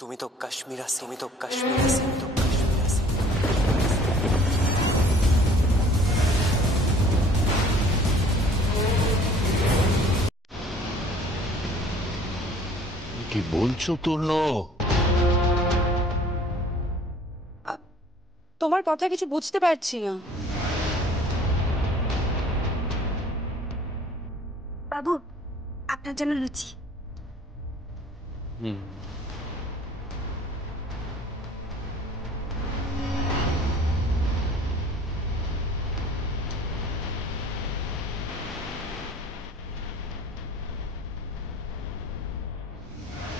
তুমি তো কাশ্মীরা সিং, তুমি তো কাশ্মীরা সিং, তো কাশ্মীরা সিং। কি বলছো তূর্ণ? তোমার কথা কিছু বুঝতে পারছি না। বাবু, আপনার জন্য লুচি।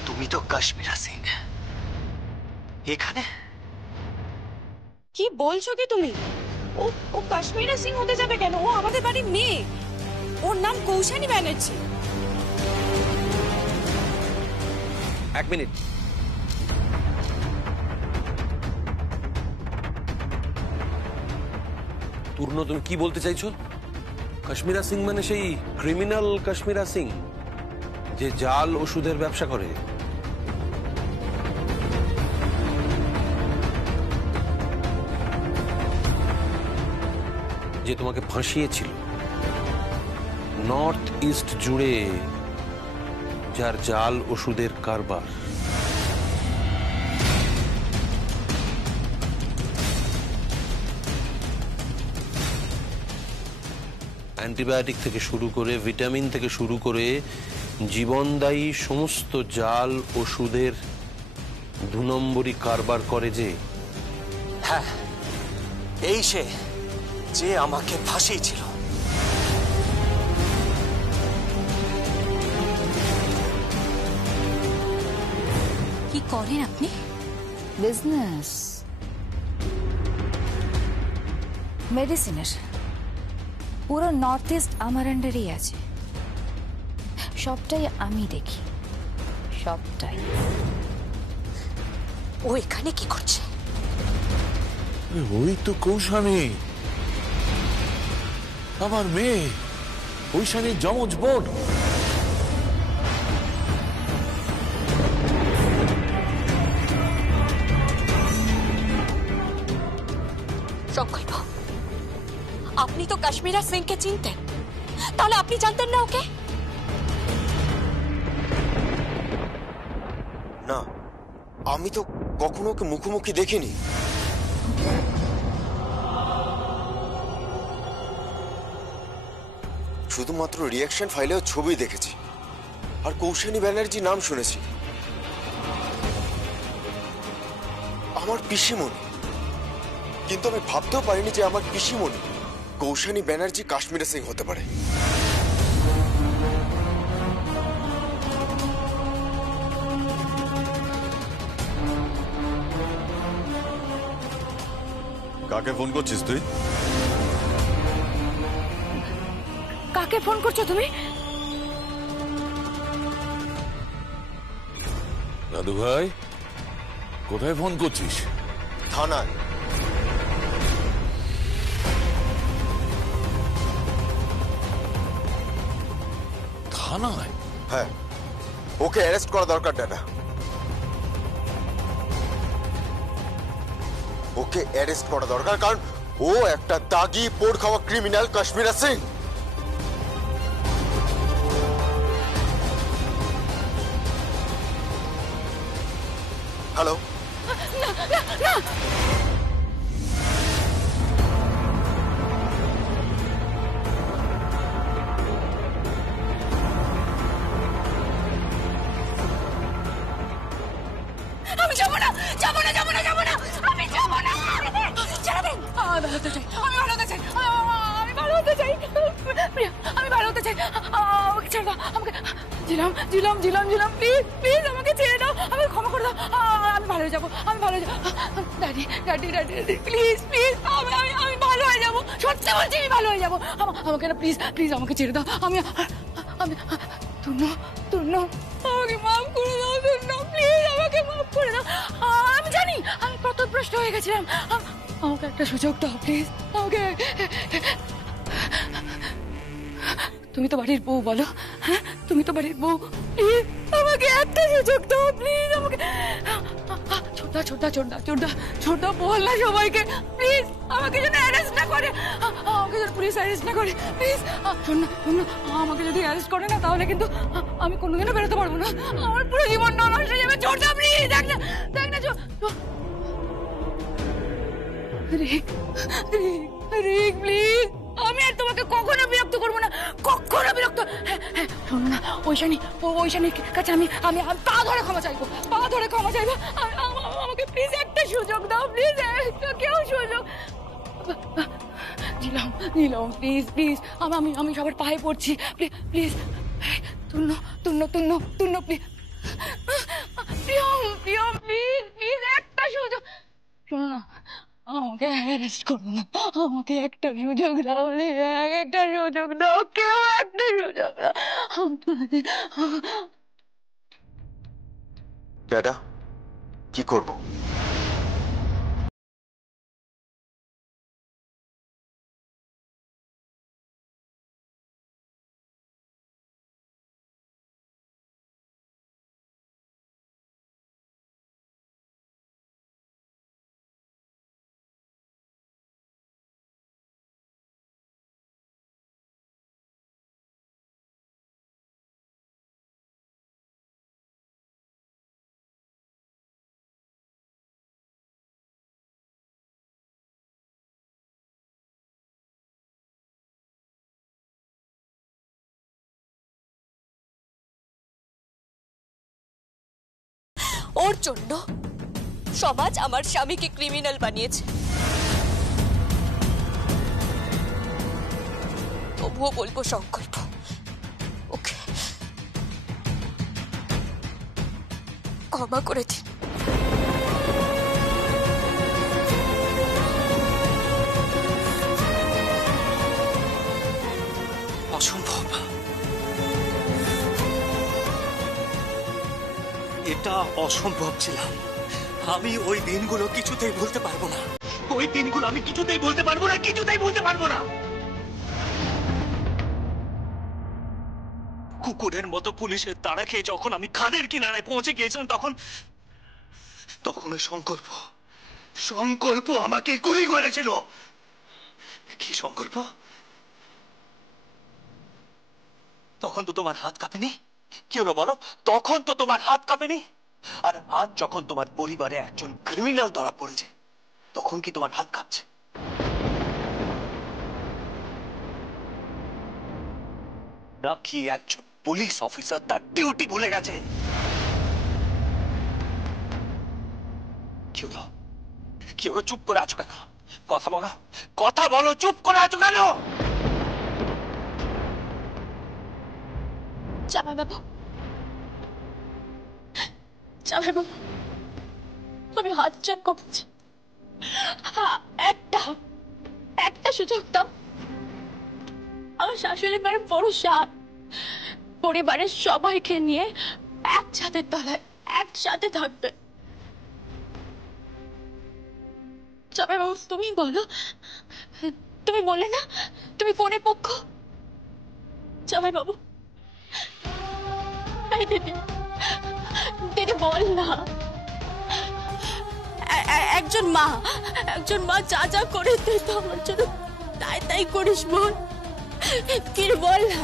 তুমি তো কাশ্মীরা সিং এখানে? কি বলছো কি তুমি? ও ও কাশ্মীরা সিং হতে যাবে কেন? ও আমাদের বাড়ির মেয়ে। ওর নাম কৌশানী ব্যানার্জি। এক মিনিট। তূর্ণ, তুমি কি বলতে চাইছো? কাশ্মীরা সিং মানে সেই ক্রিমিনাল কাশ্মীরা সিং যে জাল ওষুধের ব্যবসা করে? যে তোমাকে ফাঁসিয়েছিল নর্থ ইস্ট জুড়ে, যার জাল ওষুধের কারবার। অ্যান্টিবায়োটিক থেকে শুরু করে, ভিটামিন থেকে শুরু করে, জীবনদায়ী সমস্ত জাল ওষুধের 2 নম্বরই কারবার করে যে। হ্যাঁ, এই সে যে আমাকে ফাঁসিয়েছিল। কি করেন আপনি? বিজনেস, মেডিসিনের পুরো নর্থ ইস্ট আমার আন্ডারেই আছে। সবটাই আমি দেখি, সবটাই। ও এখানে কি করছে? ওই তো কৌশানী, আমার মেয়ে। কৌশানীর যমজ বোন। সংকল্প, আপনি তো কাশ্মীরা সিংকে চিনতেন, তাহলে আপনি জানতেন না ওকে? না, আমি তো কখনো ওকে মুখোমুখি দেখিনি। শুধুমাত্র রিয়াকশন ফাইলেও ছবি দেখেছি, আর কৌশানী ব্যানার্জি নাম শুনেছি। আমার পিসিমণি, কিন্তু আমি ভাবতেও পারিনি যে আমার পিসিমণি কৌশানী ব্যানার্জি কাশ্মীরা সিং হতে পারে। কাকে ফোন করছিস তুই? কাকে ফোন করছো তুমি? দাদু ভাই, কোথায় ফোন করছিস? থানায়। থানায়? হ্যাঁ, ওকে অ্যারেস্ট করা দরকার দাদা। ওকে অ্যারেস্ট করা দরকার, কারণ ও একটা দাগি পোড় খাওয়া ক্রিমিনাল কাশ্মীরা সিং। হ্যালো, আমি যাবো না, যাবো না, যাবো না, যাবো না, আমি যাবো না। ছেড়ে দিন। আমি ভালো হতে চাই, আমি ভালো হতে চাই, আমি ভালো হতে চাই। প্রিয়া, আমি ভালো হতে চাই। আমাকে ছেড়ে দাও, আমাকে। জিলাম, জিলাম, জিলাম, জিলাম, প্লিজ, প্লিজ আমাকে ছেড়ে দাও, আমাকে ক্ষমা করে দাও। আমি ভালো হয়ে যাবো, আমি ভালো হয়ে যাবো। Daddy, daddy, daddy, daddy, please, please, আমি ভালো হয়ে যাবো। সত্যি বলছি, আমি ভালো হয়ে যাবো। আমাকে না, প্লিজ, প্লিজ আমাকে ছেড়ে দাও। আমি তূর্ণ, তূর্ণ, আমাকে মাফ করে দাও। তূর্ণ, প্লিজ আমাকে মাফ করে দাও। আমি জানি আমি পথভ্রষ্ট হয়ে গেছিলাম। আমাকে একটা সুযোগ দাও, প্লিজ। আমাকে। তুমি তো বাড়ির বউ, বলো? হ্যাঁ, তুমি তো বাড়ির বউ। প্লিজ আমাকে একটা সুযোগ দাও, প্লিজ আমাকে। ছোটদা বল না সবাইকে প্লিজ, আমাকে যেন অ্যারেস্ট না করে, আমাকে যেন পুলিশ অ্যারেস্ট না করে প্লিজ। শোন না, আমাকে যদি অ্যারেস্ট করে না তাহলে কিন্তু আমি কোনোদিনও বেরোতে পারবো না, আমার পুরো জীবনটা নষ্ট হয়ে যাবে। ছোটদা প্লিজ, দেখ না রিক প্লিজ, আমি আর তোমাকে কখনো বিরক্ত করবো না, কখনো বিরক্ত। হ্যাঁ শোনো না, ওইশানির কাছে আমি পা ধরে ক্ষমা চাইবো, আমাকে প্লিজ একটা সুযোগ দাও, প্লিজ কেউ সুযোগ। নিলাম প্লিজ, আমি সবার পায়ে পড়ছি, প্লিজ তুন্ন প্লিজ, প্লিজ একটা সুযোগ। শোনো না, আমাকে অ্যারেস্ট করো না, আমাকে একটা সুযোগ দাও, একটা সুযোগ দাও, কেউ একটা সুযোগ দাও। ড্যাডা, কি করব? ওর জন্য সমাজ আমার স্বামীকে ক্রিমিনাল বানিয়েছে, তবুও বলবো সংকল্প, ওকে ক্ষমা করে দিন। অসম্ভব, এটা অসম্ভব ছিলাম। আমি ওই দিনগুলো কিছুতেই ভুলতে পারবো না, ওই দিনগুলো আমি কিছুতেই বলতে পারবো না। কুকুরের মতো পুলিশের তাড়া খেয়ে যখন আমি খাদের কিনারায় পৌঁছে গিয়েছিলাম, তখন ওই সংকল্প আমাকে গুলি করেছিল। কি সংকল্প? তখন তো তোমার হাত কাঁপেনি? কি হলো বলো, তখন তো তোমার হাত কাঁপেনি? আর আজ যখন তোমার পরিবারে একজন ক্রিমিনাল ধরা পড়েছে, তখন কি তোমার হাত কাঁপছে? নাকি একজন পুলিশ অফিসার তার ডিউটি ভুলে গেছে? কি হলো, চুপ করে আছো কেন? কথা বলো, চুপ করে আছো কেন? জামাইবাবু, আমি হাত চাপ করছি, একটা সুযোগ দাও। আমার শাশুড়ি মায়ের বড় সাপ, পরিবারের সবাইকে নিয়ে এক ছাদের তলায় একসাথে থাকবে। জামাইবাবু তুমি বলো, তুমি বলে না তুমি কোনের পক্ষ? জামাইবাবু, দিদি বল না, একজন মা যা করে তুই তো আমার জন্য তাই করিস, বল কি বল না।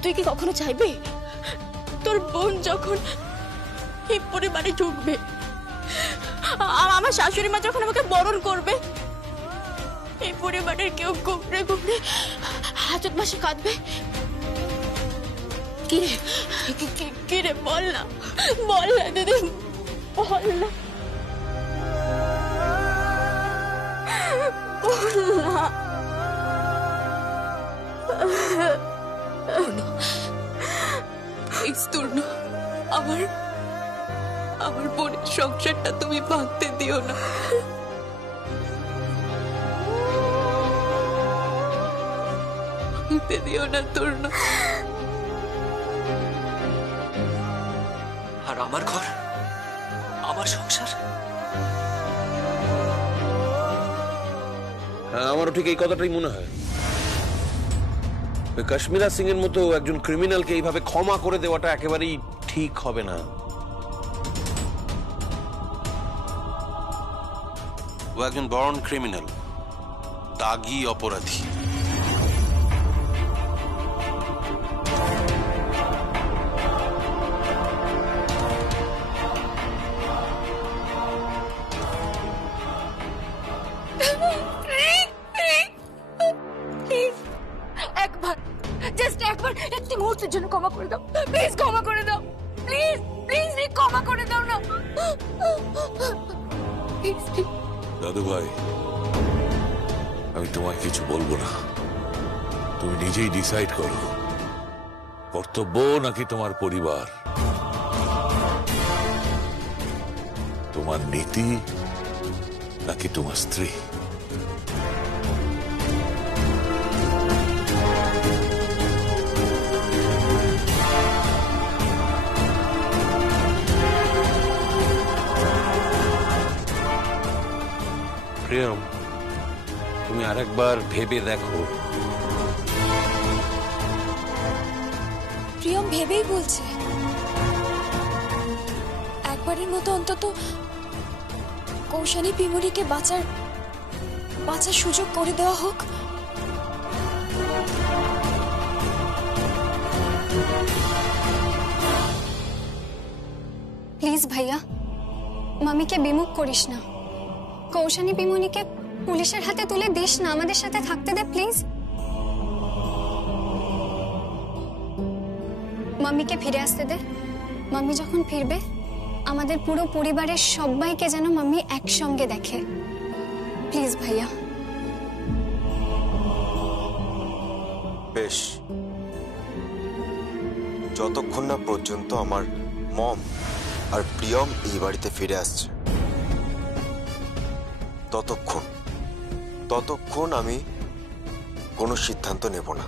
তুই কি কখনো চাইবি তোর বোন যখন এই পরিবারে ঢুকবে, আমার শাশুড়ি মা যখন আমাকে বরণ করবে, এই পরিবারের কেউ ঘুরে হাজত মাসে কাঁদবে? কিরে বল না দিদি, বল না। আমার বোনের সংসারটা তুমি ভাঙতে দিও না। তোর না। আর আমার ঘর, আমার সংসার, হ্যাঁ, আমারও ঠিক এই কথাটাই মনে হয়। কাশ্মীরা সিং এর মতো একজন ক্রিমিনালকে এইভাবে ক্ষমা করে দেওয়াটা একেবারেই ঠিক হবে না। ও একজন বর্ন ক্রিমিনাল, দাগী অপরাধী। একবার, জাস্ট একবার, একটি মুহূর্তের জন্য ক্ষমা করে দাও, প্লিজ ক্ষমা করে দাও, প্লিজ প্লিজ ক্ষমা করে দাও না, প্লিজ। দাদু ভাই, আমি তোমায় কিছু বলবো না, তুমি নিজেই ডিসাইড করো, কর্তব্য নাকি তোমার পরিবার, তোমার নীতি নাকি তোমার স্ত্রী। প্রিয়ম, তুমি আরেকবার ভেবে দেখো। প্রিয়ম ভেবেই বলছে, একবারের মতো অন্তত কৌশানী পিমুরিকে বাঁচার সুযোগ করে দেওয়া হোক। প্লিজ ভাইয়া, মামিকে বিমুখ করিস না। কৌশানী পিমুনিকে পুলিশের হাতে তুলে দিস না, আমাদের সাথে থাকতে দে প্লিজ। মামিকে ফিরে আসতে দে। মামি যখন ফিরবে আমাদের পুরো পরিবারের সবাইকে যেন মামি একসঙ্গে দেখে। প্লিজ ভাইয়া। বেশ, যতক্ষণ না পর্যন্ত আমার মম আর প্রিয়ম এই বাড়িতে ফিরে আসছে ততক্ষণ আমি কোনো সিদ্ধান্ত নেব না।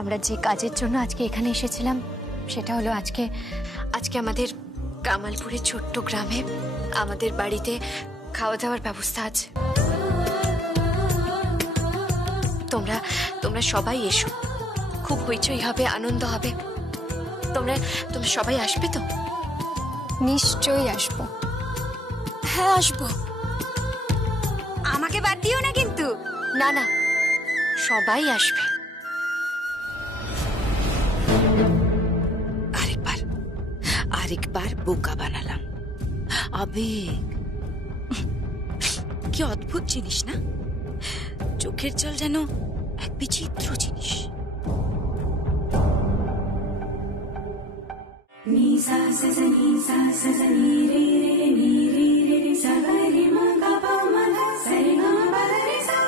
আমরা যে কাজের জন্য আজকে এখানে এসেছিলাম সেটা হলো আজকে আমাদের কামালপুরের ছোট্ট গ্রামে আমাদের বাড়িতে খাওয়া দাওয়ার ব্যবস্থা আছে। তোমরা সবাই এসো, খুব হইচই হবে, আনন্দ হবে। তোমরা সবাই আসবে তো? নিশ্চয়ই আসবো। হ্যাঁ আসবো। আমাকে বাদ দিও না কিন্তু। না না, সবাই আসবে। আরেকবার বোকা বানালাম। আবেগ কি অদ্ভুত জিনিস না? চোখের জল যেন এক বিচিত্র জিনিস। নি সা সা নি সা সা নি রে নি রে সা রে মা গা পা মা ধা সা রে মা পা রে সা।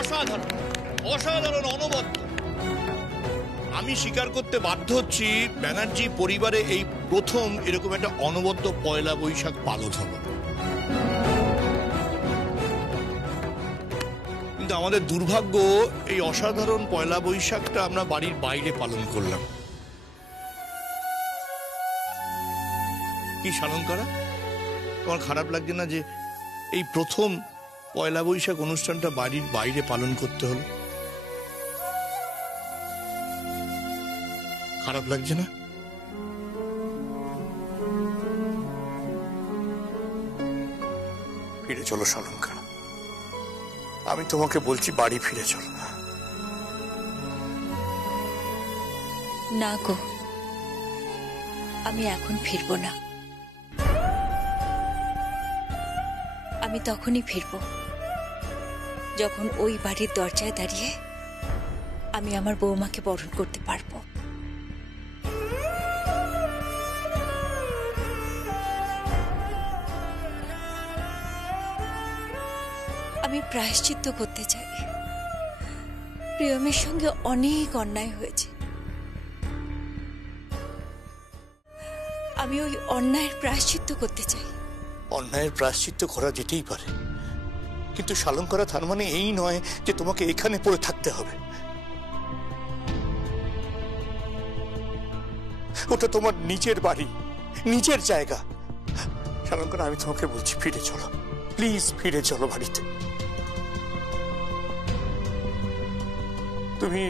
অসাধারণ, অসাধারণ, অনবদ্য। আমি স্বীকার করতে বাধ্য হচ্ছি, ব্যানার্জি পরিবারে এই প্রথম এরকম একটা অনবদ্য পয়লা বৈশাখ পালন হলো। কিন্তু আমাদের দুর্ভাগ্য, এই অসাধারণ পয়লা বৈশাখটা আমরা বাড়ির বাইরে পালন করলাম। কি সালঙ্কারা, তোমার খারাপ লাগছে না যে এই প্রথম পয়লা বৈশাখ অনুষ্ঠানটা বাড়ির বাইরে পালন করতে হলো? খারাপ লাগছে না? ফিরে চলো সালঙ্কা, আমি তোমাকে বলছি বাড়ি ফিরে চলো। না গো, আমি এখন ফিরবো না। আমি তখনই ফিরবো যখন ওই বাড়ির দরজায় দাঁড়িয়ে আমি আমার বৌমাকে বরণ করতে পারবো। আমি প্রায়শ্চিত্ত করতে চাই। প্রিয়মের সঙ্গে অনেক অন্যায় হয়েছে। আমি ওই অন্যায়ের প্রায়শ্চিত্ত করতে চাই। অন্যায়ের প্রায়শ্চিত্ত করা যেতেই পারে, কিন্তু সালঙ্কারা তার মানে এই নয় যে তোমাকে এখানে পড়ে থাকতে হবে। ওটা তোমার নিজের বাড়ি, নিজের জায়গা। সালঙ্কারা, আমি তোমাকে বলছি ফিরে চলো, প্লিজ ফিরে চলো বাড়িতে। তুমি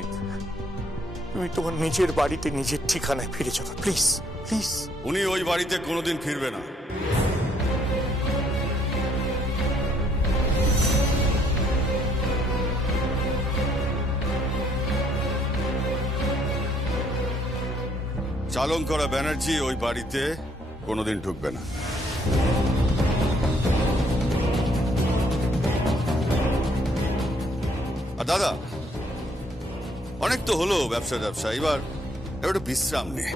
তুমি তোমার নিজের বাড়িতে, নিজের ঠিকানায় ফিরে চলো, প্লিজ প্লিজ। উনি ওই বাড়িতে কোনোদিন ফিরবে না। চালঙ্করা ব্যানার্জি ওই বাড়িতে কোনোদিন ঢুকবে না। আর দাদা, অনেক তো হলো ব্যবসা, এবার একটু বিশ্রাম নে।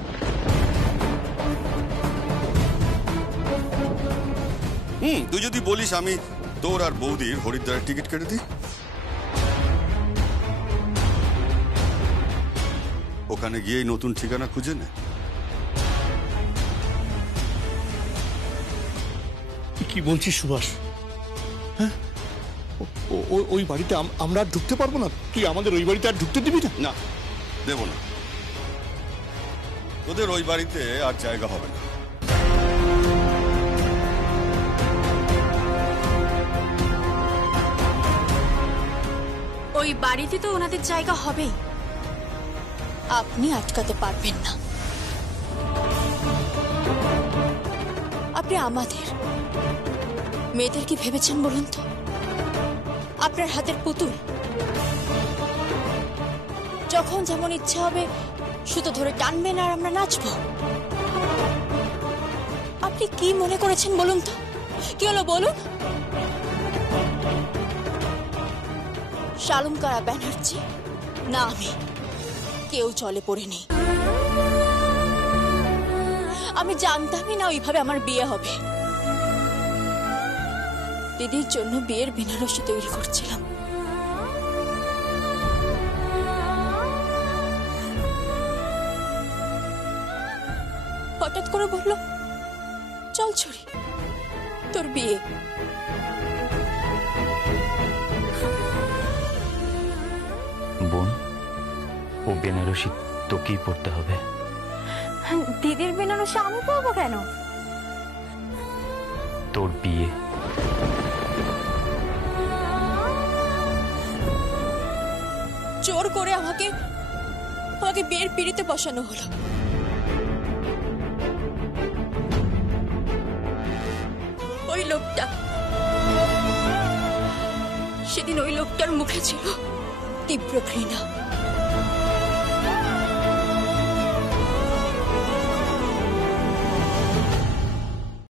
তুই যদি বলিস আমি তোর আর বৌদির হরিদ্বারের টিকিট কেটে দিই, ওখানে গিয়েই নতুন ঠিকানা খুঁজে নে। কি বলছিস সুভাষ? হ্যাঁ, ওই বাড়িতে আমরা আর ঢুকতে পারবো না? তুই আমাদের ওই বাড়িতে আর ঢুকতে দিবি না? না, দেব না। তোদের ওই বাড়িতে আর জায়গা হবে না। ওই বাড়িতে তো ওনাদের জায়গা হবেই, আপনি আটকাতে পারবেন না। আপনি আমাদের মেয়েদের কি ভেবেছেন বলুন তো? আপনার হাতের পুতুল, যখন যেমন ইচ্ছা হবে সুতো ধরে টানবেন আর আমরা নাচবো। আপনি কি মনে করেছেন বলুন তো? কি হলো বলুন? শালঙ্কারা ব্যানার্জি না আমি, কেউ জলে পড়ে নেই। আমি জানতামই না ওইভাবে আমার বিয়ে হবে। দিদির জন্য বিয়ের বেনারসি তৈরি করছিলাম। হঠাৎ করে বলল, চল ছড়ি, তোর বিয়ে। বোন, ও বেনারসি তোকেই পড়তে হবে। দিদির বেনারসি আমি পরবো কেন? তোর বিয়ে। জোর করে আমাকে বিয়ের পিড়িতে বসানো হলো। ওই লোকটা, সেদিন ওই লোকটার মুখে ছিল তীব্র ঘৃণা।